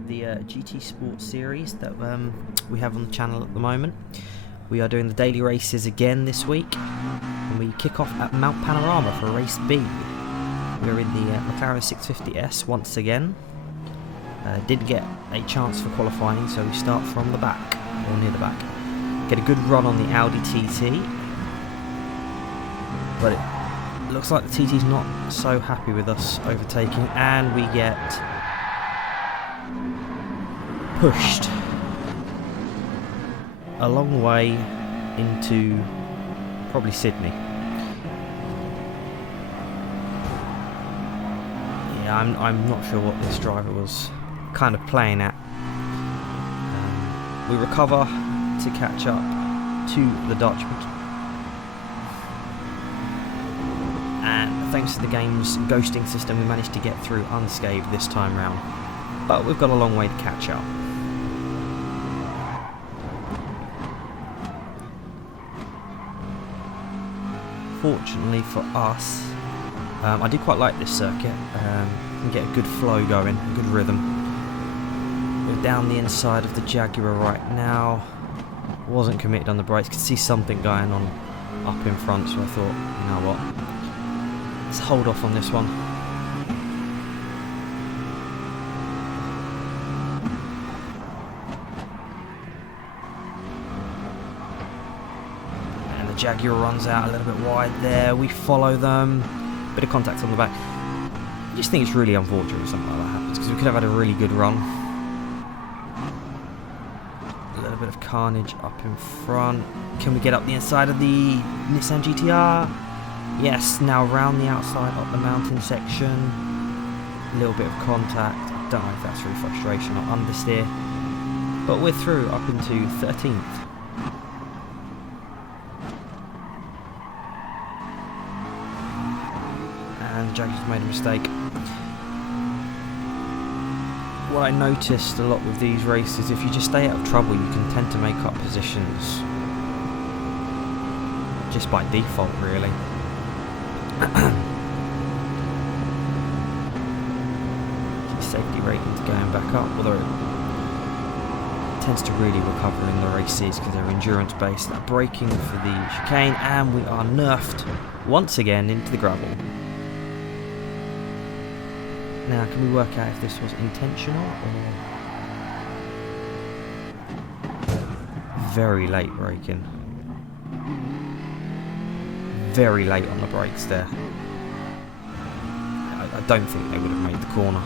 with the GT Sport series that we have on the channel at the moment. We are doing the daily races again this week, and we kick off at Mount Panorama for race B. We're in the McLaren 650S once again. Didn't get a chance for qualifying, so we start from the back, or near the back. Get a good run on the Audi TT, but it looks like the TT's not so happy with us overtaking, and we get pushed a long way into probably Sydney. Yeah, I'm not sure what this driver was kind of playing at. We recover to catch up to the Dutchman, and thanks to the game's ghosting system we managed to get through unscathed this time round, but we've got a long way to catch up. Fortunately for us, I do quite like this circuit. You can get a good flow going, a good rhythm. We're down the inside of the Jaguar right now. Wasn't committed on the brakes, could see something going on up in front, so I thought, you know what, let's hold off on this one. Jaguar runs out a little bit wide there, we follow them, bit of contact on the back. I just think it's really unfortunate if something like that happens, because we could have had a really good run. A little bit of carnage up in front. Can we get up the inside of the Nissan GTR? Yes, now around the outside up the mountain section. A little bit of contact. I don't know if that's through frustration or understeer, but we're through up into 13th. And Jaguar's made a mistake. What I noticed a lot with these races, if you just stay out of trouble, you can tend to make up positions just by default, really. Safety ratings going back up, although it tends to really recover in the races because they're endurance based. They're braking for the chicane, and we are nerfed once again into the gravel. Now, can we work out if this was intentional or very late braking? Very late on the brakes there. I don't think they would have made the corner.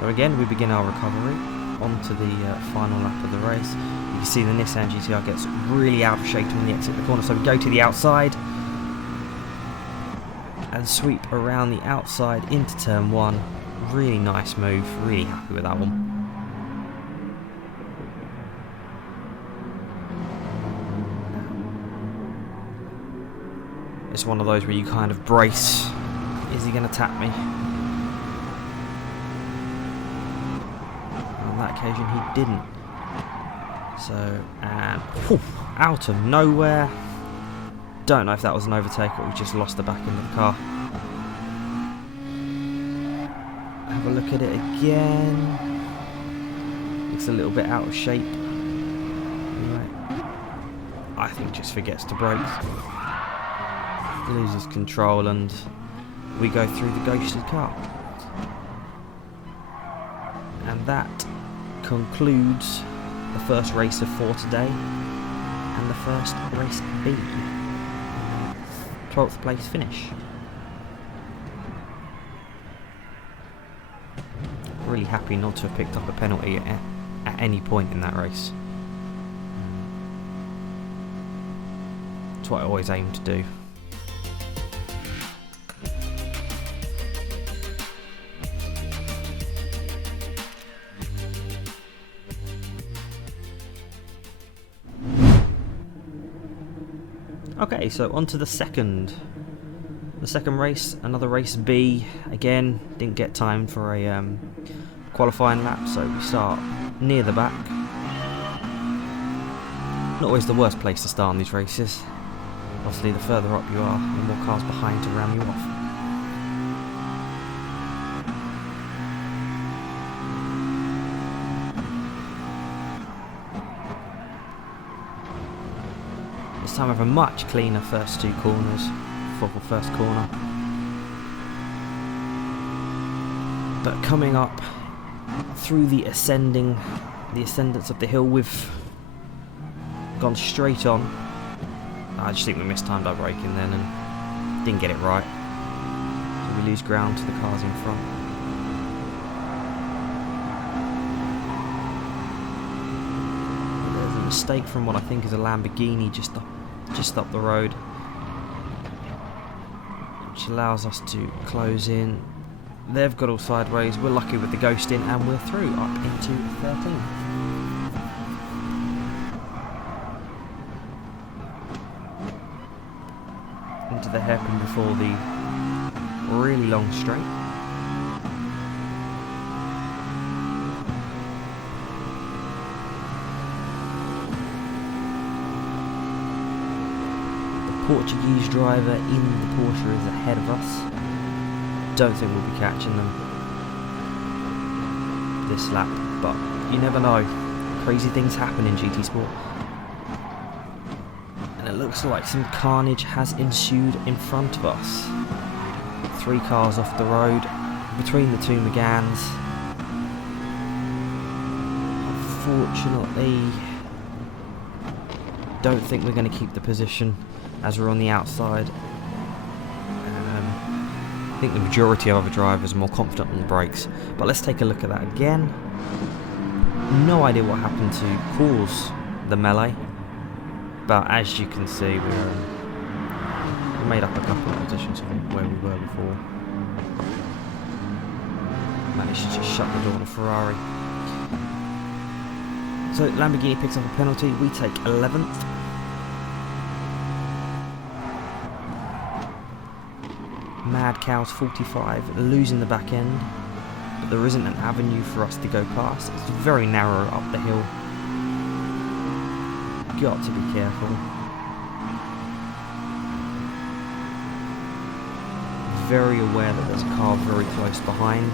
So again, we begin our recovery onto the final lap of the race. You can see the Nissan GTR gets really out of shape when they exit the corner, so we go to the outside and sweep around the outside into turn 1. Really nice move, really happy with that one. It's one of those where you kind of brace. Is he going to tap me? On that occasion he didn't. So, and out of nowhere. Don't know if that was an overtake or we just lost the back end of the car. Have a look at it again. Looks a little bit out of shape. Anyway, I think just forgets to brake. Loses control and we go through the ghosted car. And that concludes the first race of 4 today, and the first race B. 12th place finish. Really happy not to have picked up a penalty at any point in that race. That's what I always aim to do. Okay, so on to the second race, another race B. Again, didn't get time for a qualifying lap, so we start near the back. Not always the worst place to start on these races. Obviously, the further up you are, the more cars behind to ram you off. This time we have a much cleaner first two corners for the first corner. But coming up through the ascendance of the hill, we've gone straight on. I just think we mistimed our braking then and didn't get it right. So we lose ground to the cars in front. There's a mistake from what I think is a Lamborghini just up the road, which allows us to close in. They've got all sideways, we're lucky with the ghost in, and we're through up into 13. Into the hairpin before the really long straight. The Portuguese driver in the Porsche is ahead of us. Don't think we'll be catching them this lap, but you never know. Crazy things happen in GT Sport. And it looks like some carnage has ensued in front of us. 3 cars off the road, between the 2 Megans. Unfortunately, don't think we're going to keep the position as we're on the outside. I think the majority of other drivers are more confident on the brakes, but let's take a look at that again. No idea what happened to cause the melee, but as you can see, we made up a couple of positions from where we were before. Managed to just shut the door on a Ferrari. So Lamborghini picks up a penalty, we take 11th. Mad Cows 45, losing the back end, but there isn't an avenue for us to go past. It's very narrow up the hill. Got to be careful. Very aware that there's a car very close behind.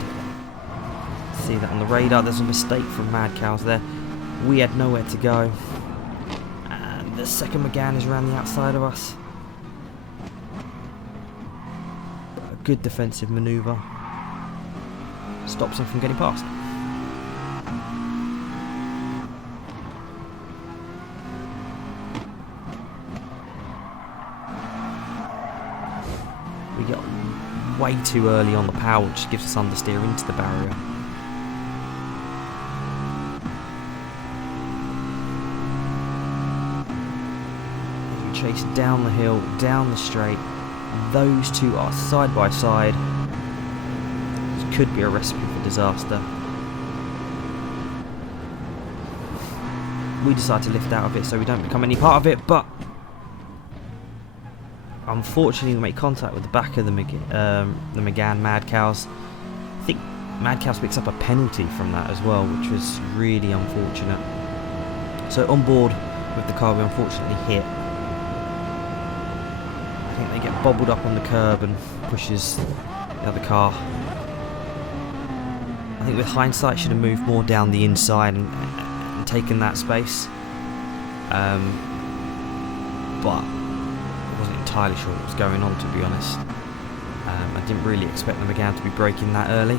See that on the radar. There's a mistake from Mad Cows there. We had nowhere to go, and the second Megane is around the outside of us. Good defensive manoeuvre stops him from getting past. We get way too early on the power, which gives us understeer into the barrier. We chase down the hill, down the straight. Those two are side by side. This could be a recipe for disaster. We decide to lift out of it so we don't become any part of it, but unfortunately we make contact with the back of the Megane Mad Cows. I think Mad Cows picks up a penalty from that as well, which was really unfortunate. So on board with the car we unfortunately hit. I think they get bobbled up on the curb and pushes the other car. I think with hindsight should have moved more down the inside and taken that space. But I wasn't entirely sure what was going on, to be honest. I didn't really expect the Megane to be braking that early.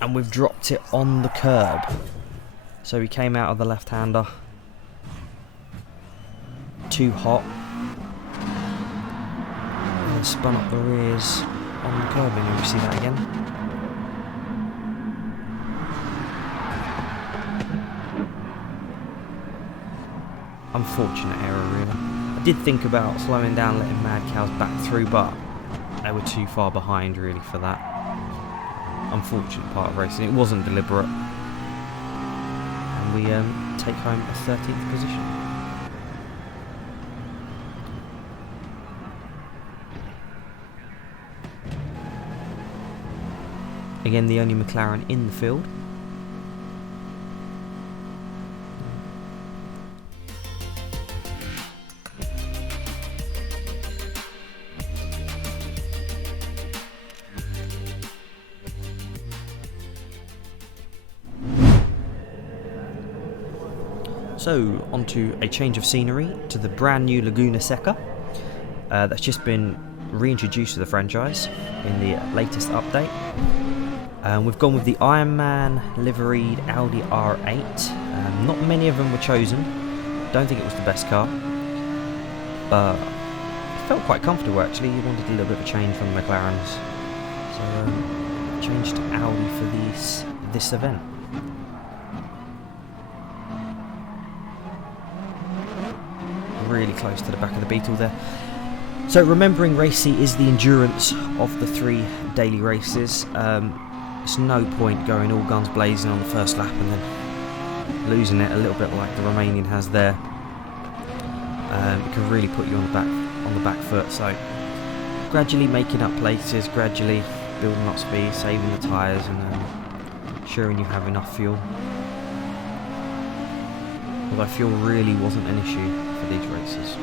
And we've dropped it on the curb. So we came out of the left-hander. Too hot. And then spun up the rears on the curbing. Will we see that again? Unfortunate error, really. I did think about slowing down, letting Mad Cows back through, but they were too far behind, really, for that. Unfortunate part of racing. It wasn't deliberate, and we take home a 13th position. Again, the only McLaren in the field. So, onto a change of scenery to the brand new Laguna Seca that's just been reintroduced to the franchise in the latest update. We've gone with the Ironman liveried Audi R8. Not many of them were chosen. Don't think it was the best car, but it felt quite comfortable actually. You wanted a little bit of a change from the McLarens, so changed to Audi for this event. Really close to the back of the Beetle there. So remembering Race C is the endurance of the 3 daily races. It's no point going all guns blazing on the first lap and then losing it a little bit like the Romanian has there. It can really put you on the back foot. So gradually making up places, gradually building up speed, saving the tyres, and ensuring you have enough fuel. Although fuel really wasn't an issue for these races.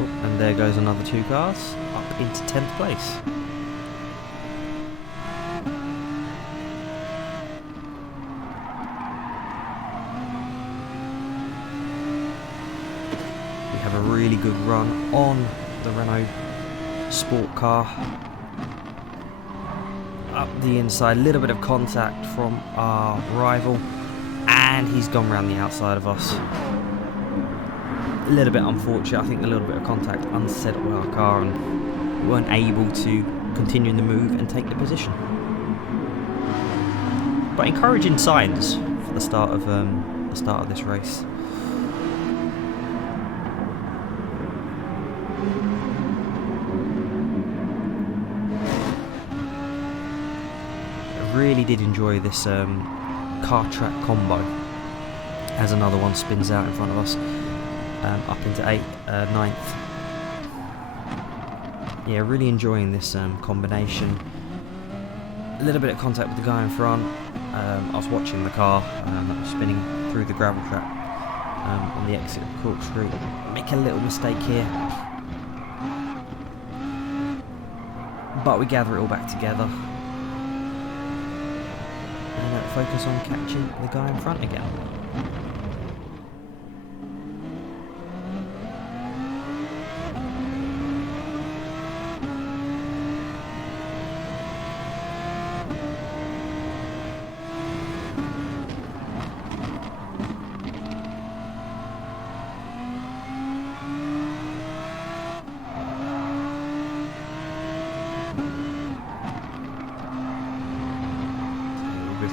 Oh, and there goes another 2 cars up into 10th place. We have a really good run on the Renault sport car. Up the inside, a little bit of contact from our rival, and he's gone round the outside of us. A little bit unfortunate. I think a little bit of contact unsettled our car, and we weren't able to continue in the move and take the position. But encouraging signs for the start of this race. Really did enjoy this car track combo as another one spins out in front of us, up into 9th. Yeah, really enjoying this combination. A little bit of contact with the guy in front. I was watching the car that was spinning through the gravel track on the exit of Corkscrew. Make a little mistake here, but we gather it all back together. Focus on catching the guy in front again.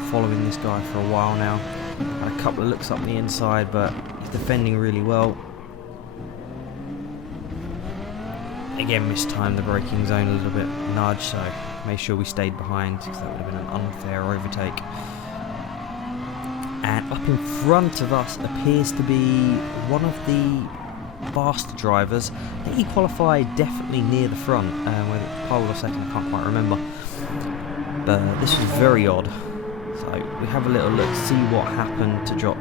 Following this guy for a while now. Had a couple of looks up the inside, but he's defending really well. Again, mistimed the braking zone a little bit, nudge, so made sure we stayed behind because that would have been an unfair overtake. And up in front of us appears to be one of the faster drivers. I think he qualified definitely near the front, whether it's pole or second, I can't quite remember. But this was very odd. So we have a little look to see what happened to drop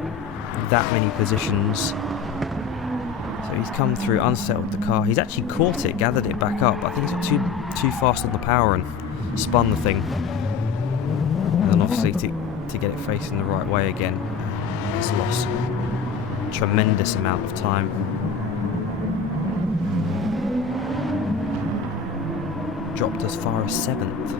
that many positions. So he's come through, unsettled the car. He's actually caught it, gathered it back up. I think he's got too fast on the power and spun the thing. And then obviously to get it facing the right way again, he's lost a tremendous amount of time. Dropped as far as 7th.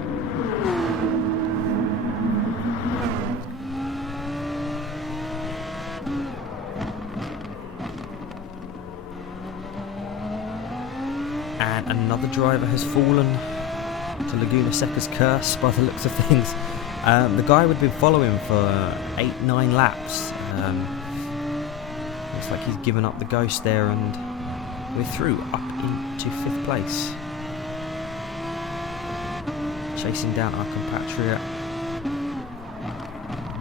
And another driver has fallen to Laguna Seca's curse by the looks of things. The guy would have been following for 8-9 laps. Looks like he's given up the ghost there, and we're through up into 5th place. Chasing down our compatriot.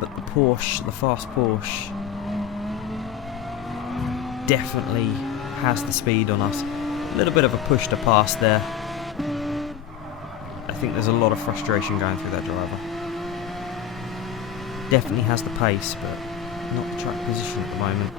But the Porsche, the fast Porsche, definitely has the speed on us. A little bit of a push to pass there. I think there's a lot of frustration going through that driver. Definitely has the pace, but not the track position at the moment.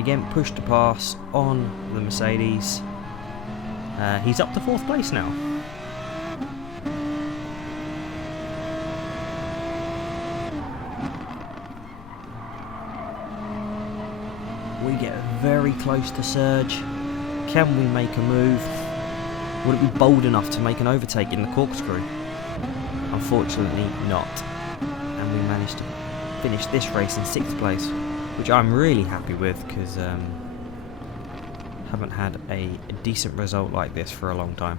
again pushed to pass on the Mercedes. He's up to 4th place now. We get very close to Serge. Can we make a move? Would it be bold enough to make an overtake in the corkscrew? Unfortunately not. And we managed to finish this race in 6th place, which I'm really happy with because haven't had a decent result like this for a long time.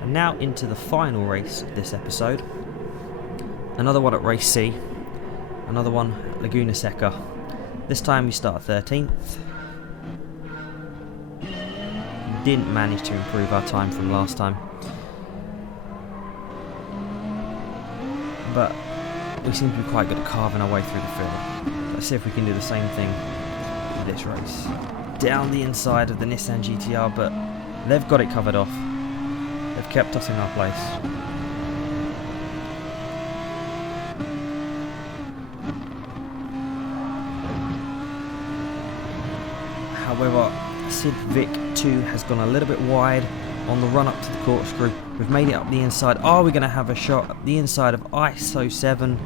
And now into the final race of this episode. Another one at race C. Another one at Laguna Seca. This time we start 13th. Didn't manage to improve our time from last time. But we seem to be quite good at carving our way through the field. Let's see if we can do the same thing with this race. Down the inside of the Nissan GTR, but they've got it covered off. They've kept us in our place. However, Sid Vic 2 has gone a little bit wide on the run up to the corkscrew. We've made it up the inside. Are we going to have a shot at the inside of ISO 7?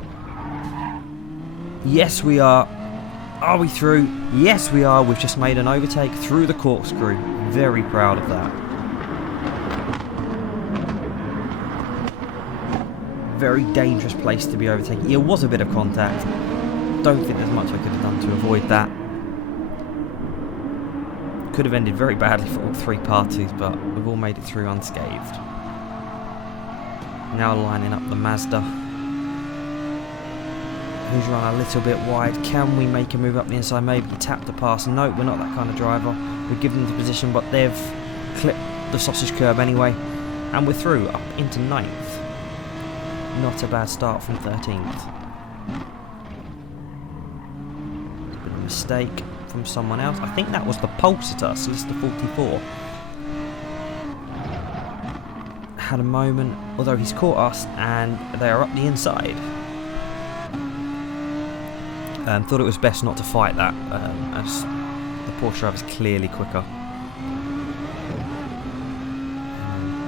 Yes, we are. Are we through? Yes, we are. We've just made an overtake through the corkscrew. Very proud of that. Very dangerous place to be overtaking. It was a bit of contact. Don't think there's much I could have done to avoid that. Could have ended very badly for all 3 parties, but we've all made it through unscathed. Now lining up the Mazda, who's run a little bit wide. Can we make a move up the inside? Maybe tap the pass. No, we're not that kind of driver. We've given them the position, but they've clipped the sausage curb anyway, and we're through up into 9th. Not a bad start from 13th. It's been a mistake from someone else. I think that was the Pulsar, Solicitor 44. Had a moment, although he's caught us and they are up the inside. Thought it was best not to fight that, as the Porsche driver is clearly quicker.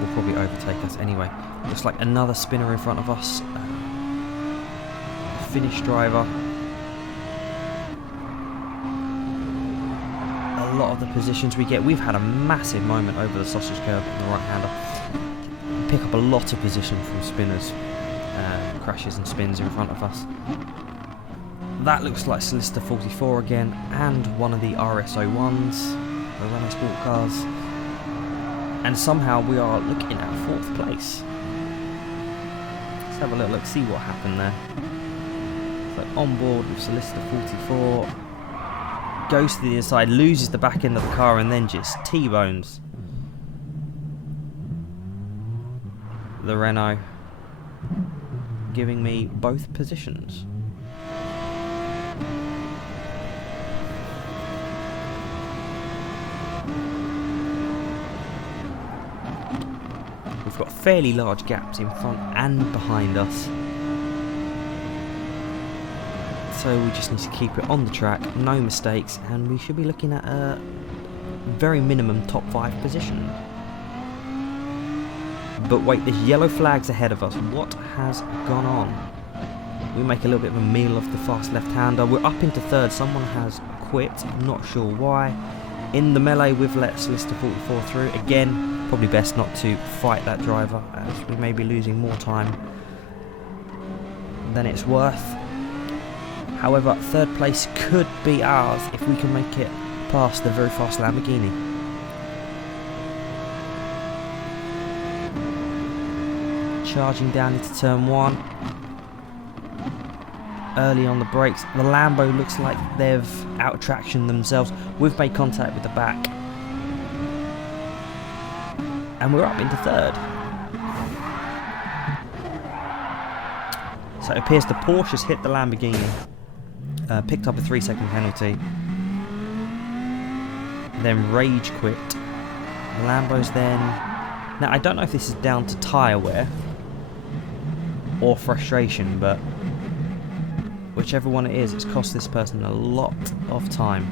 Will probably overtake us anyway. Looks like another spinner in front of us. Finnish driver. A lot of the positions we get, we've had a massive moment over the sausage curb on the right hander. Pick up a lot of position from spinners, crashes and spins in front of us. That looks like Solicitor 44 again, and one of the RS01s, the Renault Sport cars. And somehow we are looking at 4th place. Let's have a little look, see what happened there. So on board with Solicitor 44. Goes to the inside, loses the back end of the car, and then just T-bones the Renault, giving me both positions. We've got fairly large gaps in front and behind us. So we just need to keep it on the track, no mistakes, and we should be looking at a very minimum top 5 position. But wait, there's yellow flags ahead of us. What has gone on? We make a little bit of a meal of the fast left-hander. We're up into 3rd. Someone has quit. I'm not sure why. In the melee, we've let Solicitor 44 through. Again, probably best not to fight that driver, as we may be losing more time than it's worth. However, 3rd place could be ours if we can make it past the very fast Lamborghini. Charging down into turn 1. Early on the brakes. The Lambo looks like they've out-tractioned themselves. We've made contact with the back. And we're up into 3rd. So it appears the Porsche has hit the Lamborghini. picked up a 3-second penalty, then rage quit. The Lambo's then... Now, I don't know if this is down to tyre wear or frustration, but whichever one it is, it's cost this person a lot of time.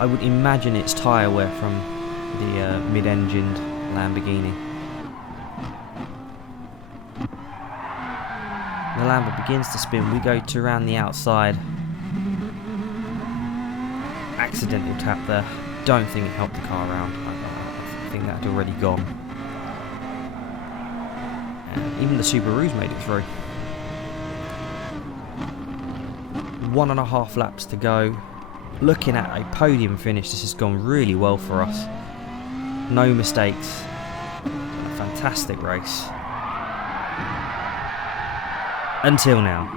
I would imagine it's tyre wear from the mid-engined Lamborghini. The Lambo begins to spin. We go to around the outside. Accidental tap there. Don't think it helped the car around. I think that had already gone. And even the Subarus made it through. 1.5 laps to go. Looking at a podium finish, this has gone really well for us. No mistakes. A fantastic race. Until now.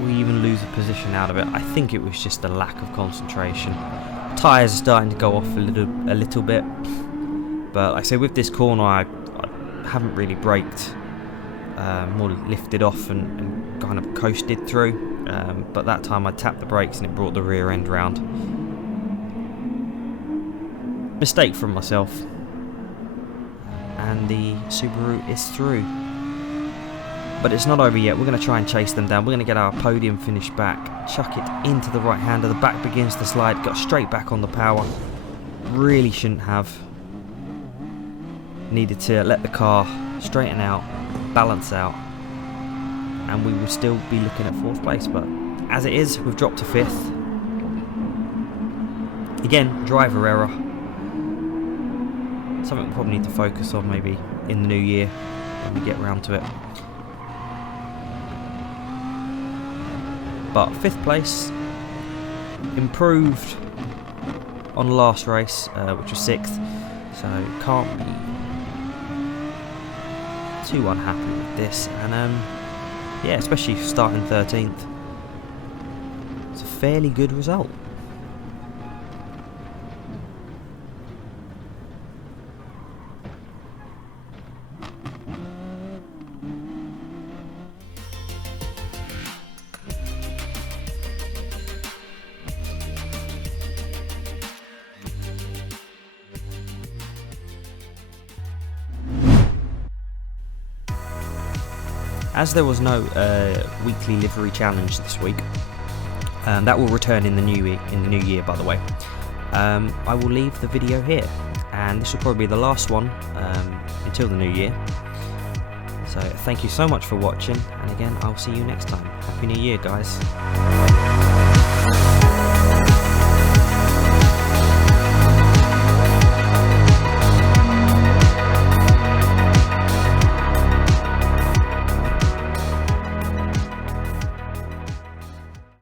We even lose a position out of it. I think it was just a lack of concentration. Tyres are starting to go off a little bit. But like I say, with this corner I haven't really braked. More lifted off and kind of coasted through. But that time I tapped the brakes and it brought the rear end round. Mistake from myself, and the Subaru is through. But it's not over yet. We're going to try and chase them down. We're going to get our podium finish back, chuck it into the right hander. The back begins to slide, got straight back on the power. Really shouldn't have. Needed to let the car straighten out, balance out, and we will still be looking at 4th place. But as it is, we've dropped to 5th. Again, driver error. Something we'll probably need to focus on maybe in the new year when we get round to it. But 5th place, improved on the last race, which was 6th, so can't be too unhappy with this. And yeah, especially starting 13th, it's a fairly good result. As there was no weekly livery challenge this week, that will return in the new year, by the way. I will leave the video here, and this will probably be the last one until the new year. So thank you so much for watching, and again, I'll see you next time. Happy New Year, guys.